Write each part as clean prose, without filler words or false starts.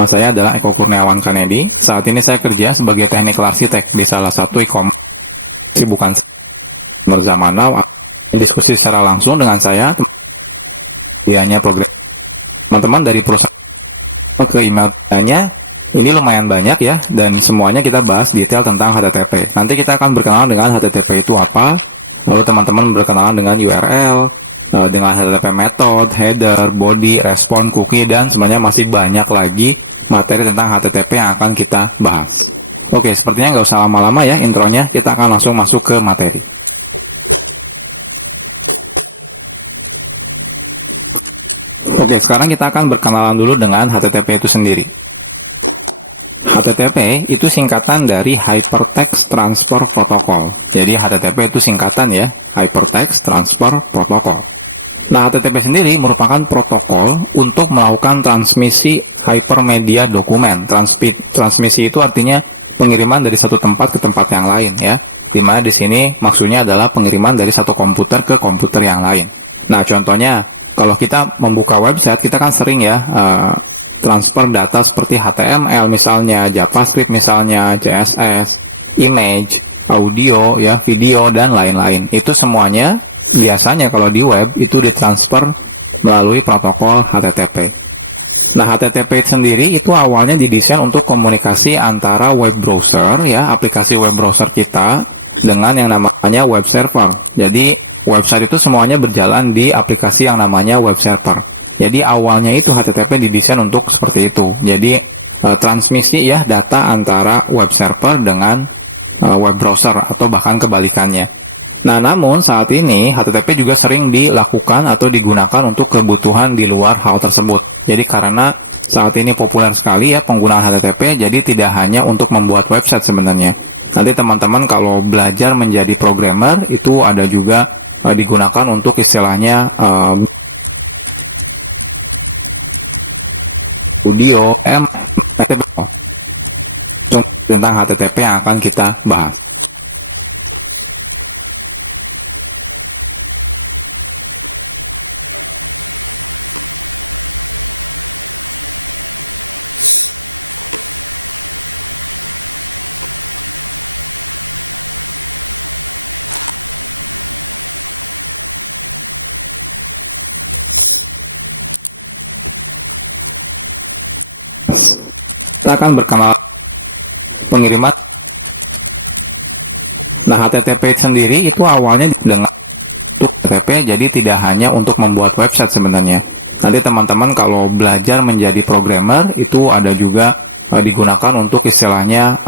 Nama saya adalah Eko Kurniawan Kanedi. Saat ini saya kerja sebagai technical architect di salah satu e-commerce. Sibukan bersama Now, diskusi secara langsung dengan saya, dianya program teman-teman dari perusahaan ke emailnya. Ini lumayan banyak ya, dan semuanya kita bahas detail tentang HTTP. Nanti kita akan berkenalan dengan HTTP itu apa, lalu teman-teman berkenalan dengan URL, dengan HTTP method, header, body, respon, cookie, dan sebenarnya masih banyak lagi materi tentang HTTP yang akan kita bahas. Oke, sepertinya nggak usah lama-lama ya intronya, kita akan langsung masuk ke materi. Oke, sekarang kita akan berkenalan dulu dengan HTTP itu sendiri. HTTP itu singkatan dari Hypertext Transfer Protocol. Jadi HTTP itu singkatan ya, Hypertext Transfer Protocol. Nah, HTTP sendiri merupakan protokol untuk melakukan transmisi hypermedia dokumen. Transmisi itu artinya pengiriman dari satu tempat ke tempat yang lain ya. Dimana di sini maksudnya adalah pengiriman dari satu komputer ke komputer yang lain. Nah, contohnya kalau kita membuka website, kita kan sering ya transfer data seperti HTML misalnya, JavaScript misalnya, CSS, image, audio, ya, video, dan lain-lain. Itu semuanya biasanya kalau di web itu ditransfer melalui protokol HTTP. Nah, HTTP sendiri itu awalnya didesain untuk komunikasi antara web browser, ya, aplikasi web browser kita dengan yang namanya web server. Jadi, website itu semuanya berjalan di aplikasi yang namanya web server. Jadi awalnya itu HTTP didesain untuk seperti itu. Jadi transmisi ya data antara web server dengan web browser atau bahkan kebalikannya. Nah, namun saat ini HTTP juga sering dilakukan atau digunakan untuk kebutuhan di luar hal tersebut. Jadi karena saat ini populer sekali ya penggunaan HTTP, jadi tidak hanya untuk membuat website sebenarnya. Nanti teman-teman kalau belajar menjadi programmer itu ada juga digunakan untuk istilahnya audio, tentang HTTP yang akan kita bahas. Kita akan berkenalan pengiriman. Nah, HTTP sendiri itu awalnya dengan HTTP, jadi tidak hanya untuk membuat website sebenarnya. Nanti teman-teman kalau belajar menjadi programmer itu ada juga digunakan untuk istilahnya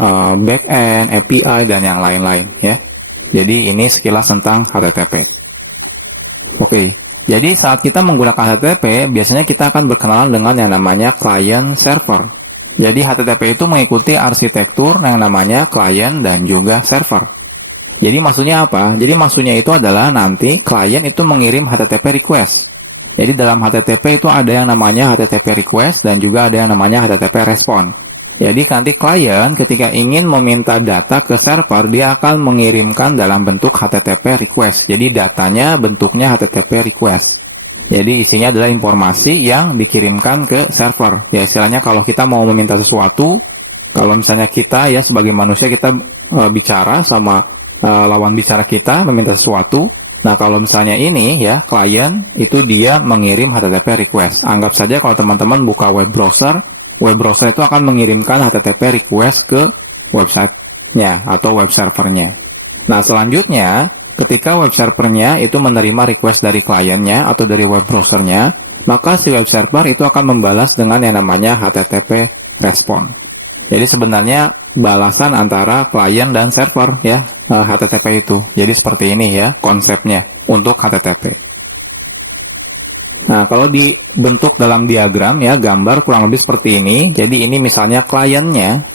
backend, API, dan yang lain-lain ya. Jadi ini sekilas tentang HTTP. Oke, jadi saat kita menggunakan HTTP, biasanya kita akan berkenalan dengan yang namanya client server. Jadi HTTP itu mengikuti arsitektur yang namanya client dan juga server. Jadi maksudnya apa? Jadi maksudnya itu adalah nanti klien itu mengirim HTTP request. Jadi dalam HTTP itu ada yang namanya HTTP request dan juga ada yang namanya HTTP respon. Jadi nanti klien ketika ingin meminta data ke server, dia akan mengirimkan dalam bentuk HTTP request. Jadi datanya bentuknya HTTP request. Jadi isinya adalah informasi yang dikirimkan ke server. Ya istilahnya kalau kita mau meminta sesuatu, kalau misalnya kita ya sebagai manusia kita bicara sama lawan bicara kita meminta sesuatu. Nah kalau misalnya ini ya klien itu dia mengirim HTTP request. Anggap saja kalau teman-teman buka web browser itu akan mengirimkan HTTP request ke website-nya atau web servernya. Nah selanjutnya ketika web servernya itu menerima request dari kliennya atau dari web browsernya, maka si web server itu akan membalas dengan yang namanya HTTP respon. Jadi sebenarnya balasan antara klien dan server ya HTTP itu. Jadi seperti ini ya konsepnya untuk HTTP. Nah, kalau dibentuk dalam diagram ya gambar kurang lebih seperti ini. Jadi ini misalnya kliennya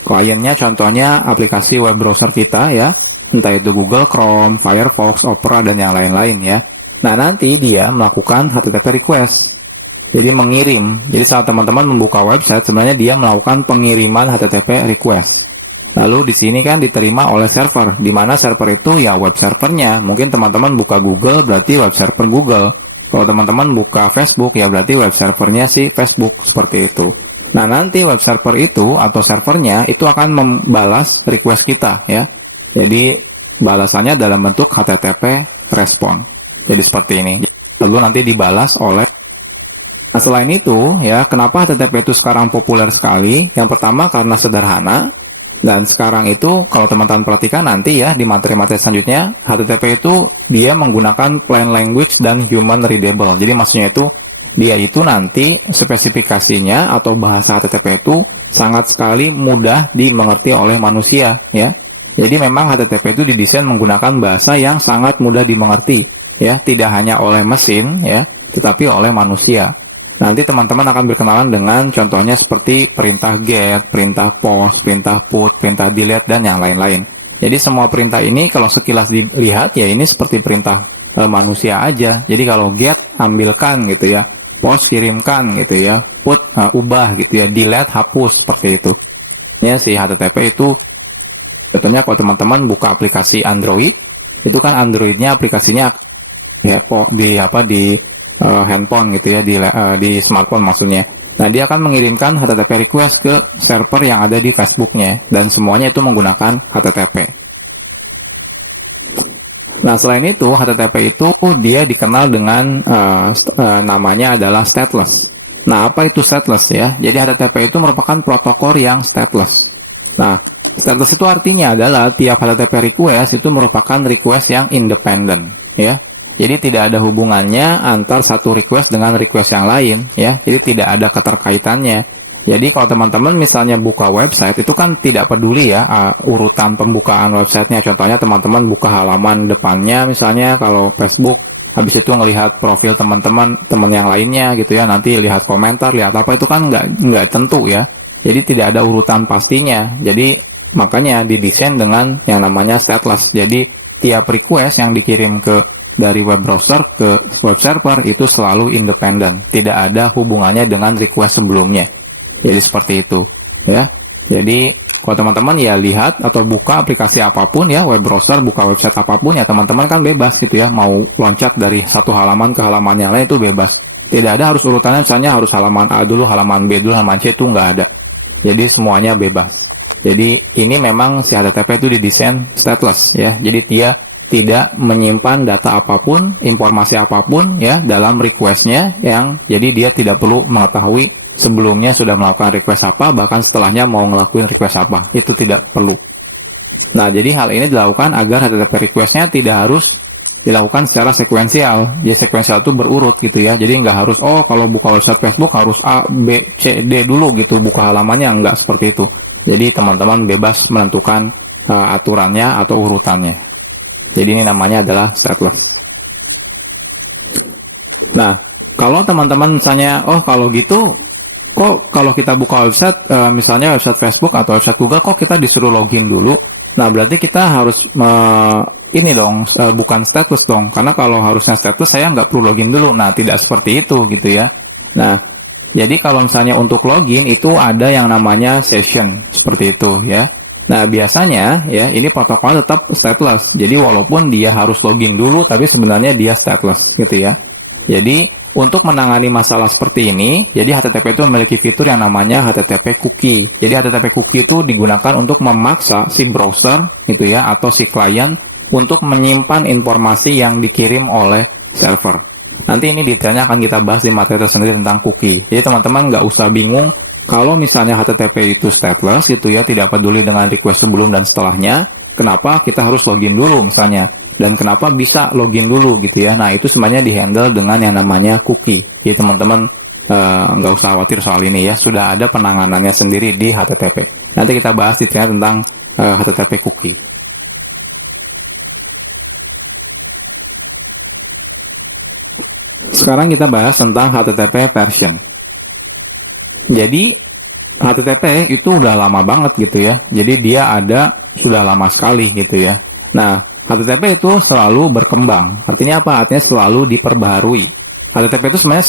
contohnya aplikasi web browser kita ya. Entah itu Google Chrome, Firefox, Opera, dan yang lain-lain ya. Nah, nanti dia melakukan HTTP request. Jadi mengirim. Jadi saat teman-teman membuka website, sebenarnya dia melakukan pengiriman HTTP request. Lalu di sini kan diterima oleh server. Di mana server itu ya web servernya. Mungkin teman-teman buka Google, berarti web server Google. Kalau teman-teman buka Facebook, ya berarti web servernya si Facebook. Seperti itu. Nah, nanti web server itu atau servernya itu akan membalas request kita ya. Jadi balasannya dalam bentuk HTTP respon. Jadi seperti ini. Lalu nanti dibalas oleh. Nah, selain itu ya, kenapa HTTP itu sekarang populer sekali? Yang pertama karena sederhana. Dan sekarang itu kalau teman-teman perhatikan nanti ya di materi-materi selanjutnya, HTTP itu dia menggunakan plain language dan human readable. Jadi maksudnya itu dia itu nanti spesifikasinya atau bahasa HTTP itu sangat sekali mudah dimengerti oleh manusia ya. Jadi memang HTTP itu didesain menggunakan bahasa yang sangat mudah dimengerti ya, tidak hanya oleh mesin ya, tetapi oleh manusia. Nanti teman-teman akan berkenalan dengan contohnya seperti perintah get, perintah post, perintah put, perintah delete, dan yang lain-lain. Jadi semua perintah ini kalau sekilas dilihat ya ini seperti perintah manusia aja. Jadi kalau get, ambilkan gitu ya, post, kirimkan gitu ya, put, ubah gitu ya, delete, hapus, seperti itu. Ya, si HTTP itu, contohnya kalau teman-teman buka aplikasi Android, itu kan Androidnya aplikasinya ya di handphone gitu ya, di smartphone maksudnya. Nah, dia akan mengirimkan HTTP request ke server yang ada di Facebooknya, dan semuanya itu menggunakan HTTP. Nah, selain itu HTTP itu dia dikenal dengan namanya adalah stateless. Nah, apa itu stateless ya? Jadi HTTP itu merupakan protokol yang stateless. Nah, stateless itu artinya adalah tiap HTTP request itu merupakan request yang independen ya. Jadi tidak ada hubungannya antar satu request dengan request yang lain ya. Jadi tidak ada keterkaitannya. Jadi kalau teman-teman misalnya buka website itu kan tidak peduli ya urutan pembukaan websitenya. Contohnya teman-teman buka halaman depannya misalnya kalau Facebook, habis itu ngelihat profil teman yang lainnya gitu ya. Nanti lihat komentar, lihat apa, itu kan nggak tentu ya. Jadi tidak ada urutan pastinya. Jadi makanya didesain dengan yang namanya stateless. Jadi tiap request yang dikirim dari web browser ke web server itu selalu independen, tidak ada hubungannya dengan request sebelumnya. Jadi seperti itu ya. Jadi kalau teman-teman ya lihat atau buka aplikasi apapun ya, web browser, buka website apapun ya, teman-teman kan bebas gitu ya, mau loncat dari satu halaman ke halaman yang lain itu bebas. Tidak ada harus urutannya, misalnya harus halaman A dulu, halaman B dulu, halaman C, itu nggak ada. Jadi semuanya bebas. Jadi ini memang si HTTP itu didesain stateless ya. Jadi dia tidak menyimpan data apapun, informasi apapun ya dalam requestnya, yang jadi dia tidak perlu mengetahui sebelumnya sudah melakukan request apa, bahkan setelahnya mau ngelakuin request apa, itu tidak perlu. Nah, jadi hal ini dilakukan agar HTTP requestnya tidak harus dilakukan secara sekuensial. Jadi sekuensial itu berurut gitu ya. Jadi nggak harus kalau buka website Facebook harus A, B, C, D dulu gitu buka halamannya, nggak seperti itu. Jadi teman-teman bebas menentukan aturannya atau urutannya. Jadi ini namanya adalah stateless. Nah, kalau teman-teman misalnya, kalau gitu, kok kalau kita buka website, misalnya website Facebook atau website Google, kok kita disuruh login dulu? Nah, berarti kita harus ini dong, bukan stateless dong. Karena kalau harusnya stateless, saya nggak perlu login dulu. Nah, tidak seperti itu gitu ya. Nah, jadi kalau misalnya untuk login itu ada yang namanya session, seperti itu ya. Nah, biasanya ya ini protokol tetap stateless. Jadi walaupun dia harus login dulu, tapi sebenarnya dia stateless gitu ya. Jadi untuk menangani masalah seperti ini, jadi HTTP itu memiliki fitur yang namanya HTTP cookie. Jadi HTTP cookie itu digunakan untuk memaksa si browser gitu ya, atau si klien untuk menyimpan informasi yang dikirim oleh server. Nanti ini detailnya akan kita bahas di materi tersendiri tentang cookie. Jadi teman-teman nggak usah bingung. Kalau misalnya HTTP itu stateless gitu ya, tidak peduli dengan request sebelum dan setelahnya, kenapa kita harus login dulu misalnya, dan kenapa bisa login dulu gitu ya. Nah, itu semuanya dihandle dengan yang namanya cookie. Jadi teman-teman nggak usah khawatir soal ini ya, sudah ada penanganannya sendiri di HTTP. Nanti kita bahas detailnya tentang HTTP cookie. Sekarang kita bahas tentang HTTP version. Jadi HTTP itu udah lama banget gitu ya. Jadi dia ada sudah lama sekali gitu ya. Nah, HTTP itu selalu berkembang. Artinya apa? Artinya selalu diperbaharui. HTTP itu sebenarnya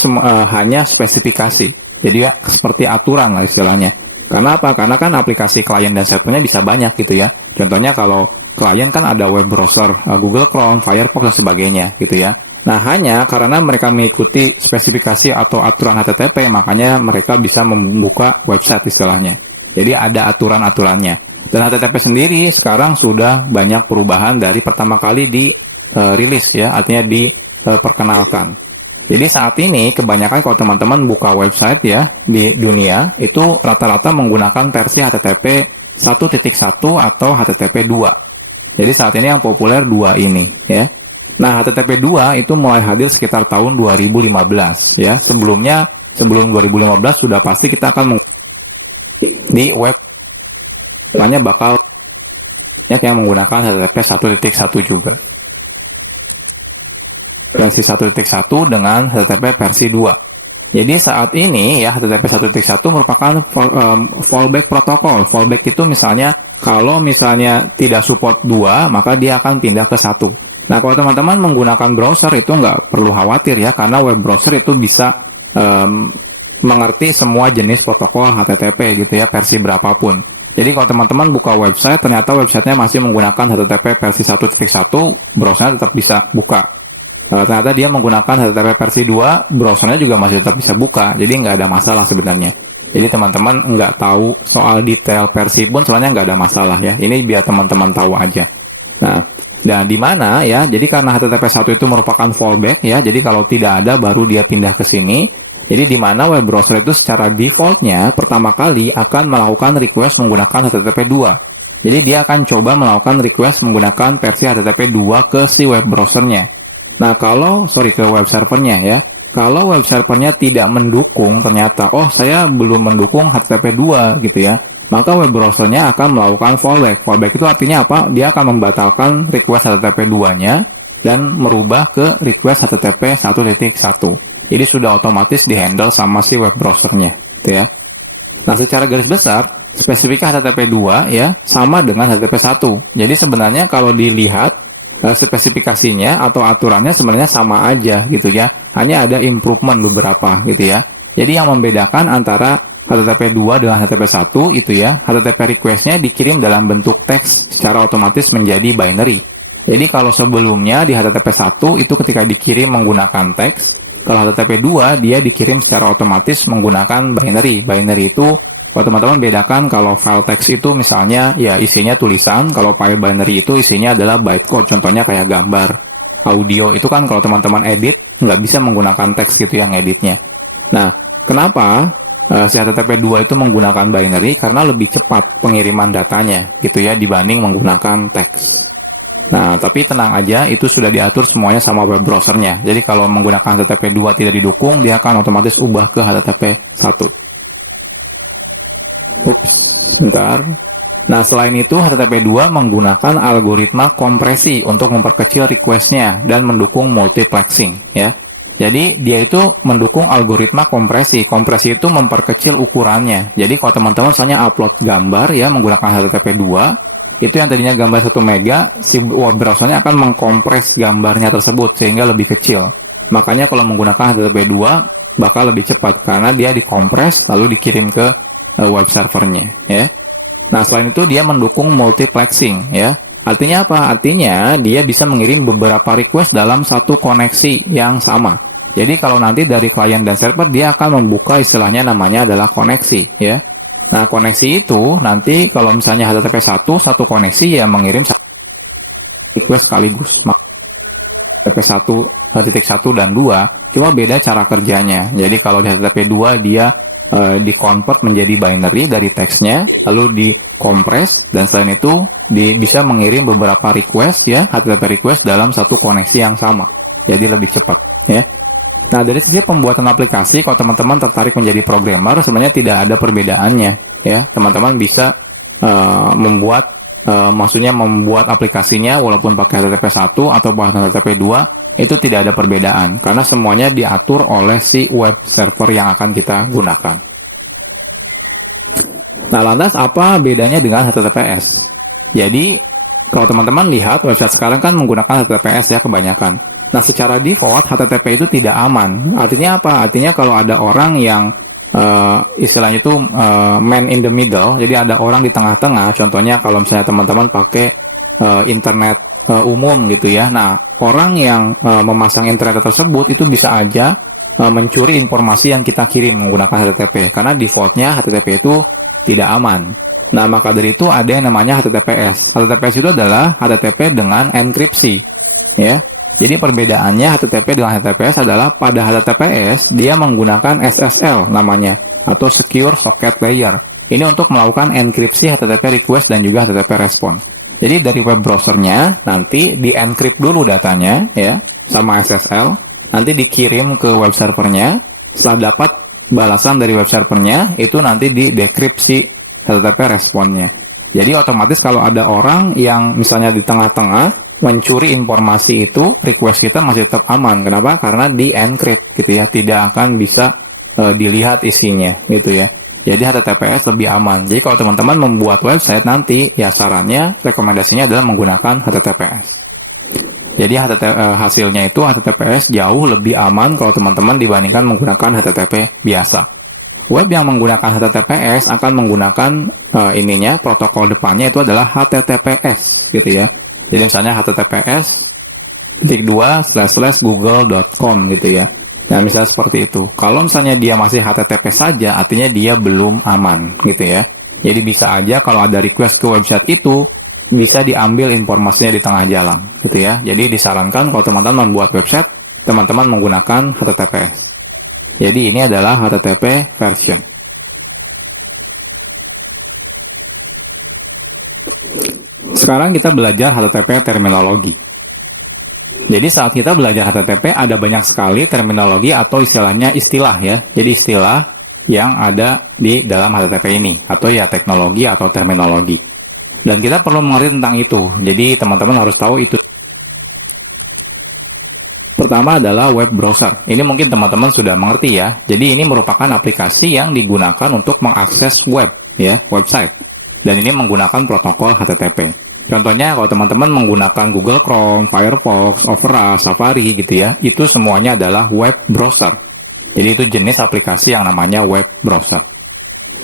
hanya spesifikasi. Jadi ya seperti aturan lah istilahnya. Karena apa? Karena kan aplikasi klien dan servernya bisa banyak gitu ya. Contohnya kalau klien kan ada web browser, Google Chrome, Firefox dan sebagainya gitu ya. Nah, hanya karena mereka mengikuti spesifikasi atau aturan HTTP, makanya mereka bisa membuka website istilahnya. Jadi ada aturan-aturannya. Dan HTTP sendiri sekarang sudah banyak perubahan dari pertama kali di rilis ya, artinya diperkenalkan. Jadi saat ini kebanyakan kalau teman-teman buka website ya di dunia itu rata-rata menggunakan versi HTTP 1.1 atau HTTP 2. Jadi saat ini yang populer 2 ini ya. Nah, HTTP 2 itu mulai hadir sekitar tahun 2015 ya. Sebelum 2015 sudah pasti kita akan di web banyak bakal yang menggunakan HTTP 1.1 juga. Versi 1.1 dengan HTTP versi 2. Jadi saat ini ya HTTP 1.1 merupakan fallback protokol. Fallback itu misalnya kalau misalnya tidak support 2, maka dia akan pindah ke 1. Nah, kalau teman-teman menggunakan browser itu nggak perlu khawatir ya, karena web browser itu bisa mengerti semua jenis protokol HTTP gitu ya, versi berapapun. Jadi kalau teman-teman buka website, ternyata websitenya masih menggunakan HTTP versi 1.1, browsernya tetap bisa buka. Ternyata dia menggunakan HTTP versi 2, browsernya juga masih tetap bisa buka, jadi nggak ada masalah sebenarnya. Jadi teman-teman nggak tahu soal detail versi pun sebenarnya nggak ada masalah ya. Ini biar teman-teman tahu aja. Nah, dan di mana ya? Jadi karena HTTP 1 itu merupakan fallback ya, jadi kalau tidak ada baru dia pindah ke sini. Jadi di mana web browser itu secara defaultnya pertama kali akan melakukan request menggunakan HTTP 2. Jadi dia akan coba melakukan request menggunakan versi HTTP 2 ke si web browsernya. Nah, ke web servernya ya. Kalau web servernya tidak mendukung, ternyata, saya belum mendukung HTTP 2 gitu ya. Maka web browsernya akan melakukan fallback. Fallback itu artinya apa? Dia akan membatalkan request HTTP 2-nya dan merubah ke request HTTP 1.1. Jadi sudah otomatis dihandle sama si web browsernya gitu ya. Nah, secara garis besar, spesifika HTTP 2 ya sama dengan HTTP 1. Jadi sebenarnya kalau dilihat spesifikasinya atau aturannya sebenarnya sama aja gitu ya, hanya ada improvement beberapa gitu ya. Jadi yang membedakan antara HTTP 2 dengan HTTP 1 itu ya, HTTP request-nya dikirim dalam bentuk teks secara otomatis menjadi binary. Jadi kalau sebelumnya di HTTP 1 itu ketika dikirim menggunakan teks, kalau HTTP 2 dia dikirim secara otomatis menggunakan binary. Binary itu kalau teman-teman bedakan, kalau file teks itu misalnya ya isinya tulisan, kalau file binary itu isinya adalah bytecode, contohnya kayak gambar. Audio itu kan kalau teman-teman edit, nggak bisa menggunakan teks gitu yang editnya. Nah, kenapa si HTTP 2 itu menggunakan binary? Karena lebih cepat pengiriman datanya gitu ya dibanding menggunakan teks. Nah, tapi tenang aja, itu sudah diatur semuanya sama web browsernya. Jadi kalau menggunakan HTTP 2 tidak didukung, dia akan otomatis ubah ke HTTP 1. Bentar. Nah, selain itu HTTP 2 menggunakan algoritma kompresi untuk memperkecil request-nya dan mendukung multiplexing ya. Jadi dia itu mendukung algoritma kompresi. Kompresi itu memperkecil ukurannya. Jadi kalau teman-teman misalnya upload gambar ya menggunakan HTTP 2, itu yang tadinya gambar 1 mega, si web browsernya akan mengkompres gambarnya tersebut sehingga lebih kecil. Makanya kalau menggunakan HTTP 2 bakal lebih cepat karena dia dikompres lalu dikirim ke web servernya ya. Nah, selain itu dia mendukung multiplexing ya. Artinya apa? Artinya dia bisa mengirim beberapa request dalam satu koneksi yang sama. Jadi kalau nanti dari klien dan server dia akan membuka istilahnya namanya adalah koneksi ya. Nah, koneksi itu nanti kalau misalnya HTTP 1 satu koneksi ya mengirim request sekaligus. HTTP 1.1 dan 2 cuma beda cara kerjanya. Jadi kalau di HTTP 2 dia di-convert menjadi binary dari teksnya, lalu di-compress, dan selain itu bisa mengirim beberapa request ya, HTTP request dalam satu koneksi yang sama. Jadi lebih cepat ya. Nah, dari sisi pembuatan aplikasi, kalau teman-teman tertarik menjadi programmer, sebenarnya tidak ada perbedaannya ya. Teman-teman bisa membuat aplikasinya walaupun pakai HTTP 1 atau bahkan HTTP 2 itu tidak ada perbedaan karena semuanya diatur oleh si web server yang akan kita gunakan. Nah, lantas apa bedanya dengan HTTPS? Jadi kalau teman-teman lihat website sekarang kan menggunakan HTTPS ya kebanyakan. Nah, secara default HTTP itu tidak aman. Artinya apa? Artinya kalau ada orang yang istilahnya itu man in the middle, jadi ada orang di tengah-tengah. Contohnya kalau misalnya teman-teman pakai internet umum gitu ya. Nah, orang yang memasang internet tersebut itu bisa aja mencuri informasi yang kita kirim menggunakan HTTP, karena defaultnya HTTP itu tidak aman. Nah, maka dari itu ada yang namanya HTTPS. HTTPS itu adalah HTTP dengan enkripsi, ya. Jadi perbedaannya HTTP dengan HTTPS adalah pada HTTPS dia menggunakan SSL namanya, atau Secure Socket Layer. Ini untuk melakukan enkripsi HTTP request dan juga HTTP respon. Jadi dari web browsernya nanti di-encrypt dulu datanya ya sama SSL, nanti dikirim ke web servernya. Setelah dapat balasan dari web servernya, itu nanti di-dekripsi HTTP responnya. Jadi otomatis kalau ada orang yang misalnya di tengah-tengah mencuri informasi itu, request kita masih tetap aman. Kenapa? Karena di-encrypt gitu ya, tidak akan bisa dilihat isinya gitu ya. Jadi HTTPS lebih aman. Jadi kalau teman-teman membuat website nanti, ya sarannya, rekomendasinya adalah menggunakan HTTPS. Jadi hasilnya itu HTTPS jauh lebih aman kalau teman-teman dibandingkan menggunakan HTTP biasa. Web yang menggunakan HTTPS akan menggunakan protokol depannya itu adalah HTTPS gitu ya. Jadi misalnya https://google.com gitu ya. Nah, misalnya seperti itu. Kalau misalnya dia masih HTTP saja, artinya dia belum aman, gitu ya. Jadi bisa aja kalau ada request ke website itu, bisa diambil informasinya di tengah jalan, gitu ya. Jadi disarankan kalau teman-teman membuat website, teman-teman menggunakan HTTPS. Jadi ini adalah HTTP version. Sekarang kita belajar HTTP terminologi. Jadi saat kita belajar HTTP ada banyak sekali terminologi atau istilahnya istilah ya. Jadi istilah yang ada di dalam HTTP ini atau ya teknologi atau terminologi. Dan kita perlu mengerti tentang itu. Jadi teman-teman harus tahu itu. Pertama adalah web browser. Ini mungkin teman-teman sudah mengerti ya. Jadi ini merupakan aplikasi yang digunakan untuk mengakses web ya, website. Dan ini menggunakan protokol HTTP. Contohnya kalau teman-teman menggunakan Google Chrome, Firefox, Opera, Safari gitu ya, itu semuanya adalah web browser. Jadi itu jenis aplikasi yang namanya web browser.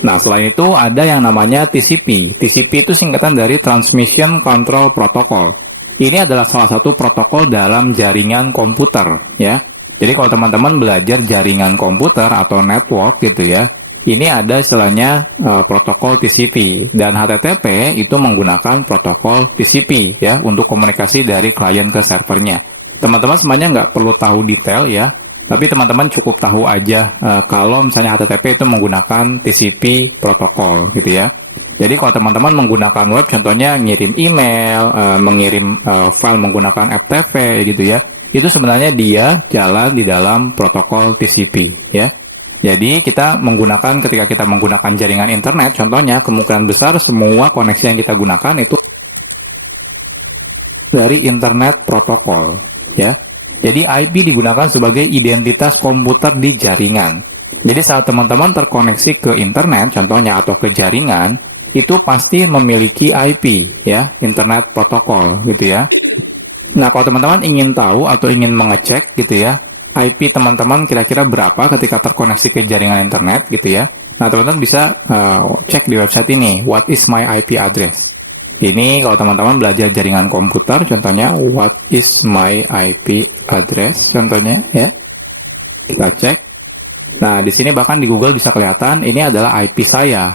Nah, selain itu ada yang namanya TCP. TCP itu singkatan dari Transmission Control Protocol. Ini adalah salah satu protokol dalam jaringan komputer ya. Jadi kalau teman-teman belajar jaringan komputer atau network gitu ya, ini ada istilahnya protokol TCP, dan HTTP itu menggunakan protokol TCP ya untuk komunikasi dari klien ke servernya. Teman-teman semuanya nggak perlu tahu detail ya, tapi teman-teman cukup tahu aja kalau misalnya HTTP itu menggunakan TCP protokol gitu ya. Jadi kalau teman-teman menggunakan web, contohnya ngirim email, mengirim file menggunakan FTP gitu ya, itu sebenarnya dia jalan di dalam protokol TCP ya. Jadi ketika kita menggunakan jaringan internet, contohnya kemungkinan besar semua koneksi yang kita gunakan itu dari internet protokol, ya. Jadi IP digunakan sebagai identitas komputer di jaringan. Jadi saat teman-teman terkoneksi ke internet, contohnya atau ke jaringan, itu pasti memiliki IP, ya, internet protokol, gitu ya. Nah, kalau teman-teman ingin tahu atau ingin mengecek, gitu ya, IP teman-teman kira-kira berapa ketika terkoneksi ke jaringan internet gitu ya. Nah, teman-teman bisa cek di website ini, what is my IP address. Ini kalau teman-teman belajar jaringan komputer, contohnya what is my IP address, contohnya ya. Kita cek. Nah, di sini bahkan di Google bisa kelihatan ini adalah IP saya.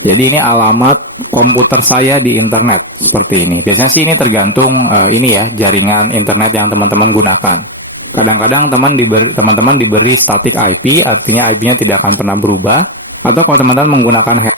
Jadi ini alamat komputer saya di internet seperti ini. Biasanya sih ini tergantung ini ya, jaringan internet yang teman-teman gunakan. Kadang-kadang teman-teman diberi static IP, artinya IP-nya tidak akan pernah berubah. Atau kalau teman-teman menggunakan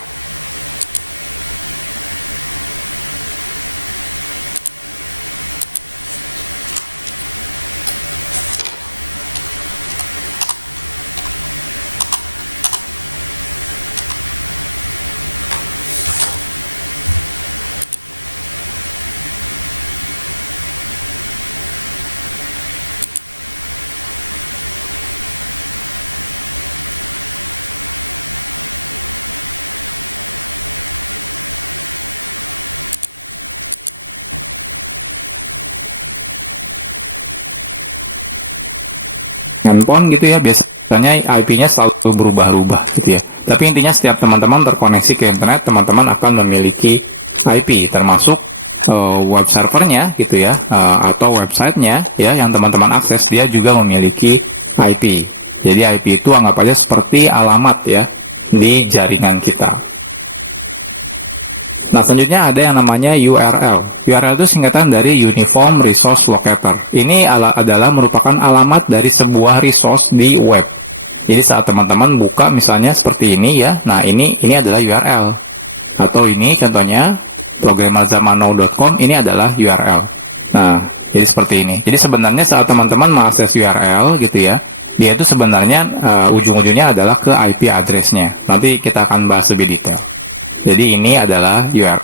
handphone gitu ya, biasanya IP-nya selalu berubah-ubah gitu ya. Tapi intinya setiap teman-teman terkoneksi ke internet, teman-teman akan memiliki IP, termasuk web servernya gitu ya, atau websitenya ya yang teman-teman akses, dia juga memiliki IP. Jadi IP itu anggap aja seperti alamat ya di jaringan kita. Nah, selanjutnya ada yang namanya URL. URL itu singkatan dari Uniform Resource Locator. Ini adalah merupakan alamat dari sebuah resource di web. Jadi saat teman-teman buka misalnya seperti ini ya, nah ini adalah URL. Atau ini contohnya programmerzamanow.com, ini adalah URL. Nah, jadi seperti ini. Jadi sebenarnya saat teman-teman mengakses URL gitu ya, dia itu sebenarnya ujung-ujungnya adalah ke IP address-nya. Nanti kita akan bahas lebih detail. Jadi ini adalah URL.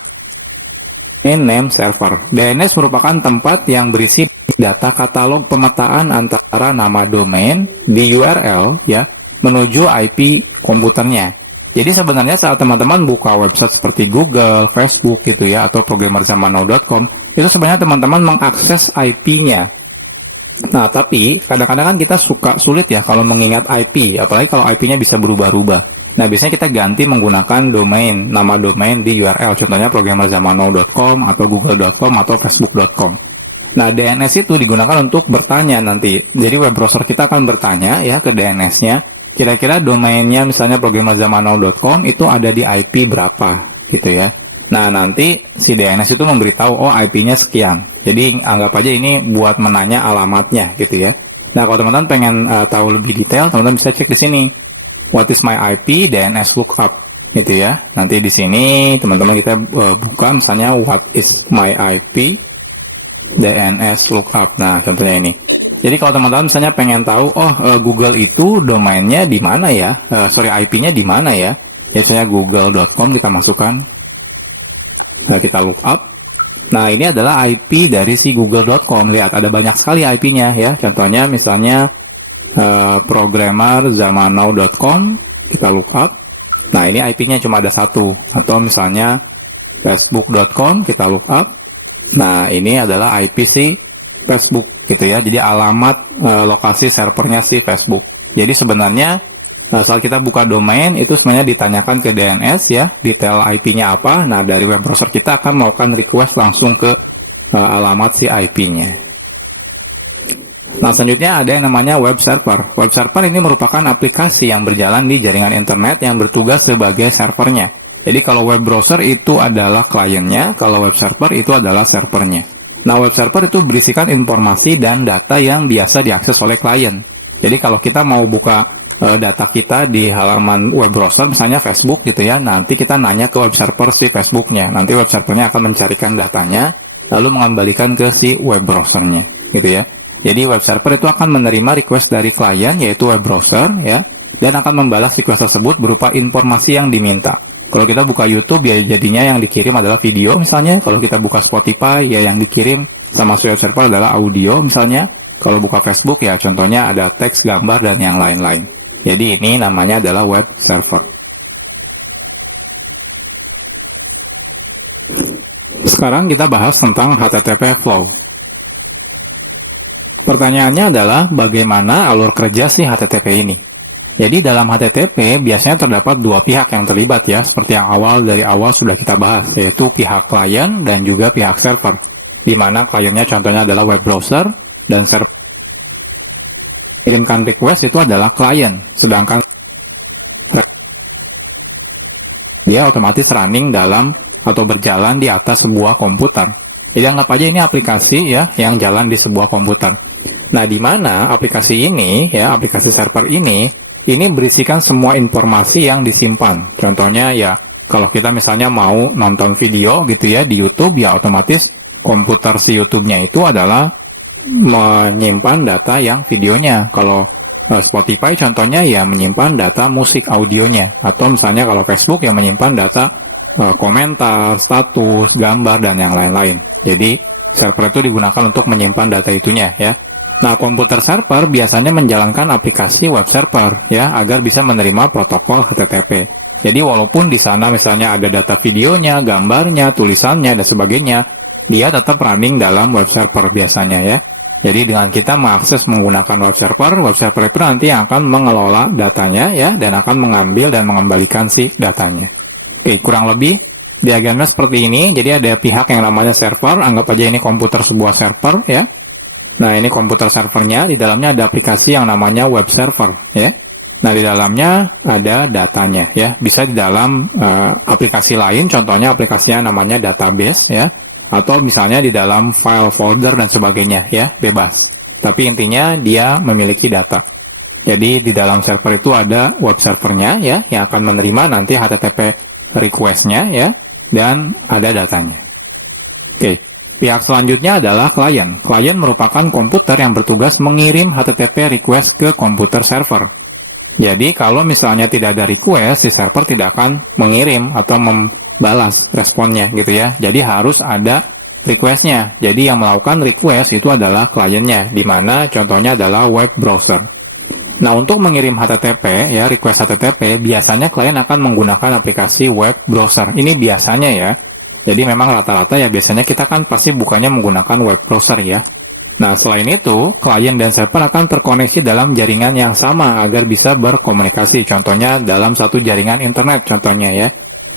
Ini name server. DNS merupakan tempat yang berisi data katalog pemetaan antara nama domain di URL ya menuju IP komputernya. Jadi sebenarnya saat teman-teman buka website seperti Google, Facebook gitu ya, atau programmerzamanow.com, itu sebenarnya teman-teman mengakses IP-nya. Nah, tapi kadang-kadang kan kita suka sulit ya kalau mengingat IP, apalagi kalau IP-nya bisa berubah-ubah. Nah, biasanya kita ganti menggunakan domain, nama domain di URL, contohnya programmerzamanow.com atau google.com atau facebook.com. Nah, DNS itu digunakan untuk bertanya nanti. Jadi web browser kita akan bertanya ya ke DNS-nya, kira-kira domainnya misalnya programmerzamanow.com itu ada di IP berapa gitu ya. Nah, nanti si DNS itu memberitahu, oh IP-nya sekian. Jadi anggap aja ini buat menanya alamatnya gitu ya. Nah, kalau teman-teman pengen tahu lebih detail, teman-teman bisa cek di sini. What is my IP DNS lookup gitu ya. Nanti di sini teman-teman kita buka misalnya what is my IP DNS lookup. Nah, contohnya ini. Jadi kalau teman-teman misalnya pengen tahu, Google itu domainnya di mana ya? IP-nya di mana ya? Ya misalnya google.com kita masukkan. Nah, kita lookup. Nah, ini adalah IP dari si google.com. Lihat, ada banyak sekali IP-nya ya. Contohnya misalnya programmerzamanow.com, kita lookup. Nah, ini IP-nya cuma ada satu. Atau misalnya facebook.com, kita lookup. Nah, ini adalah IP si Facebook gitu ya. Jadi alamat lokasi servernya si Facebook. Jadi sebenarnya saat kita buka domain itu sebenarnya ditanyakan ke DNS ya, detail IP-nya apa. Nah, dari web browser kita akan melakukan request langsung ke alamat si IP-nya. Nah, selanjutnya ada yang namanya web server. Web server ini merupakan aplikasi yang berjalan di jaringan internet yang bertugas sebagai servernya. Jadi kalau web browser itu adalah kliennya, kalau web server itu adalah servernya. Nah, web server itu berisikan informasi dan data yang biasa diakses oleh klien. Jadi kalau kita mau buka data kita di halaman web browser, misalnya Facebook gitu ya, nanti kita nanya ke web server si Facebooknya. Nanti web servernya akan mencarikan datanya, lalu mengembalikan ke si web browsernya gitu ya. Jadi web server itu akan menerima request dari klien, yaitu web browser ya, dan akan membalas request tersebut berupa informasi yang diminta. Kalau kita buka YouTube ya jadinya yang dikirim adalah video misalnya. Kalau kita buka Spotify ya yang dikirim sama web server adalah audio misalnya. Kalau buka Facebook ya contohnya ada teks, gambar, dan yang lain-lain. Jadi ini namanya adalah web server. Sekarang kita bahas tentang HTTP flow. Pertanyaannya adalah bagaimana alur kerja si HTTP ini? Jadi dalam HTTP biasanya terdapat dua pihak yang terlibat ya, seperti yang dari awal sudah kita bahas, yaitu pihak klien dan juga pihak server. Di mana kliennya contohnya adalah web browser dan server kirimkan request itu adalah klien, sedangkan dia otomatis running dalam atau berjalan di atas sebuah komputer. Jadi anggap aja ini aplikasi ya yang jalan di sebuah komputer. Nah, di mana aplikasi ini ya, aplikasi server ini berisikan semua informasi yang disimpan. Contohnya ya, kalau kita misalnya mau nonton video gitu ya di YouTube, ya otomatis komputer si YouTube-nya itu adalah menyimpan data yang videonya. Kalau Spotify contohnya ya menyimpan data musik audionya. Atau misalnya kalau Facebook ya menyimpan data komentar, status, gambar, dan yang lain-lain. Jadi server itu digunakan untuk menyimpan data itunya ya. Nah, komputer server biasanya menjalankan aplikasi web server ya agar bisa menerima protokol HTTP. Jadi walaupun di sana misalnya ada data videonya, gambarnya, tulisannya, dan sebagainya, dia tetap running dalam web server biasanya ya. Jadi dengan kita mengakses menggunakan web server itu nanti akan mengelola datanya ya dan akan mengambil dan mengembalikan si datanya. Oke, kurang lebih Diagramnya seperti ini, jadi ada pihak yang namanya server, anggap aja ini komputer sebuah server ya. Nah, ini komputer servernya, di dalamnya ada aplikasi yang namanya web server ya. Nah, di dalamnya ada datanya ya. Bisa di dalam aplikasi lain, contohnya aplikasinya namanya database ya. Atau misalnya di dalam file folder dan sebagainya ya, bebas. Tapi intinya dia memiliki data. Jadi di dalam server itu ada web servernya ya, yang akan menerima nanti HTTP request-nya ya, dan ada datanya. Oke, pihak selanjutnya adalah klien. Klien merupakan komputer yang bertugas mengirim HTTP request ke komputer server. Jadi kalau misalnya tidak ada request, si server tidak akan mengirim atau membalas responnya gitu ya. Jadi harus ada request-nya. Jadi yang melakukan request itu adalah kliennya, di mana contohnya adalah web browser. Nah, untuk mengirim HTTP, ya, request HTTP, biasanya klien akan menggunakan aplikasi web browser. Ini biasanya ya. Jadi memang rata-rata ya biasanya kita kan pasti bukanya menggunakan web browser ya. Nah, selain itu, klien dan server akan terkoneksi dalam jaringan yang sama agar bisa berkomunikasi. Contohnya dalam satu jaringan internet, contohnya ya.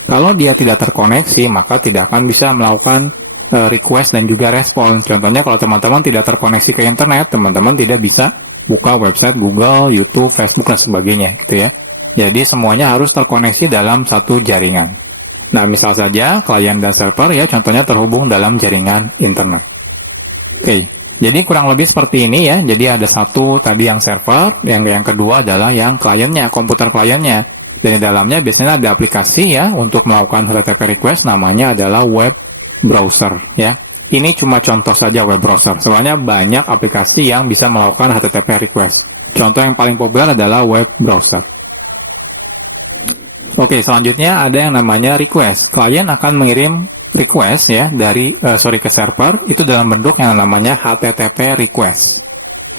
Kalau dia tidak terkoneksi, maka tidak akan bisa melakukan request dan juga respon. Contohnya kalau teman-teman tidak terkoneksi ke internet, teman-teman tidak bisa buka website Google, YouTube, Facebook, dan sebagainya gitu ya. Jadi semuanya harus terkoneksi dalam satu jaringan. Nah, misal saja klien dan server ya contohnya terhubung dalam jaringan internet. Oke, jadi kurang lebih seperti ini ya. Jadi ada satu tadi yang server, yang kedua adalah yang kliennya, komputer kliennya. Dan di dalamnya biasanya ada aplikasi ya untuk melakukan HTTP request, namanya adalah web browser ya. Ini cuma contoh saja web browser. Sebenarnya banyak aplikasi yang bisa melakukan HTTP request. Contoh yang paling populer adalah web browser. Oke, selanjutnya ada yang namanya request. Klien akan mengirim request ya ke server itu dalam bentuk yang namanya HTTP request.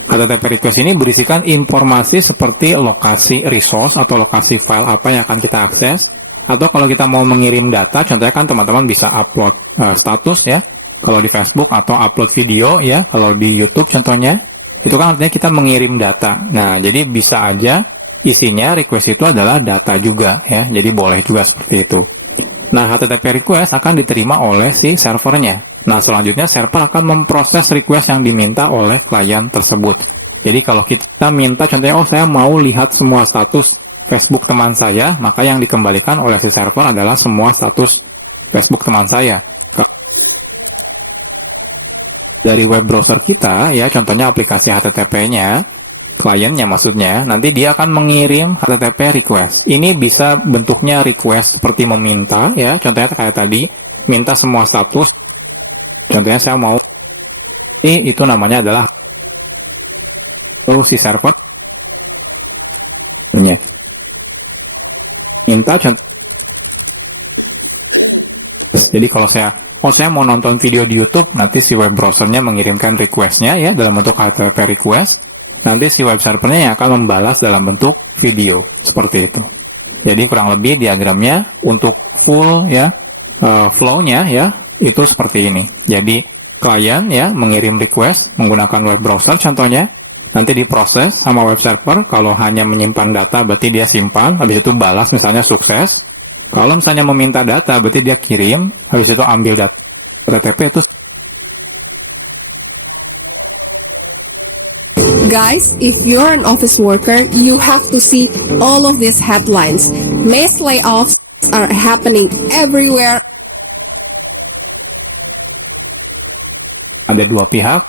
HTTP request ini berisikan informasi seperti lokasi resource atau lokasi file apa yang akan kita akses. Atau kalau kita mau mengirim data, contohnya kan teman-teman bisa upload status ya. Kalau di Facebook atau upload video ya, kalau di YouTube contohnya, itu kan artinya kita mengirim data. Nah, jadi bisa aja isinya request itu adalah data juga ya, jadi boleh juga seperti itu. Nah, HTTP request akan diterima oleh si servernya. Nah, selanjutnya server akan memproses request yang diminta oleh klien tersebut. Jadi kalau kita minta contohnya, saya mau lihat semua status Facebook teman saya, maka yang dikembalikan oleh si server adalah semua status Facebook teman saya. Dari web browser kita ya, contohnya aplikasi HTTP-nya, kliennya maksudnya, nanti dia akan mengirim HTTP request. Ini bisa bentuknya request seperti meminta ya, contohnya kayak tadi, minta semua status. Contohnya saya mau, itu namanya adalah si server minta contoh. Jadi kalau saya mau nonton video di YouTube, nanti si web browsernya mengirimkan request-nya ya dalam bentuk HTTP request. Nanti si web servernya yang akan membalas dalam bentuk video seperti itu. Jadi kurang lebih diagramnya untuk full ya flow-nya ya itu seperti ini. Jadi klien ya mengirim request menggunakan web browser contohnya, nanti diproses sama web server. Kalau hanya menyimpan data berarti dia simpan, habis itu balas misalnya sukses. Kalau misalnya meminta data, berarti dia kirim, habis itu ambil data HTTP itu. Guys, if you're an office worker, you have to see all of these headlines. Mass layoffs are happening everywhere. Ada dua pihak,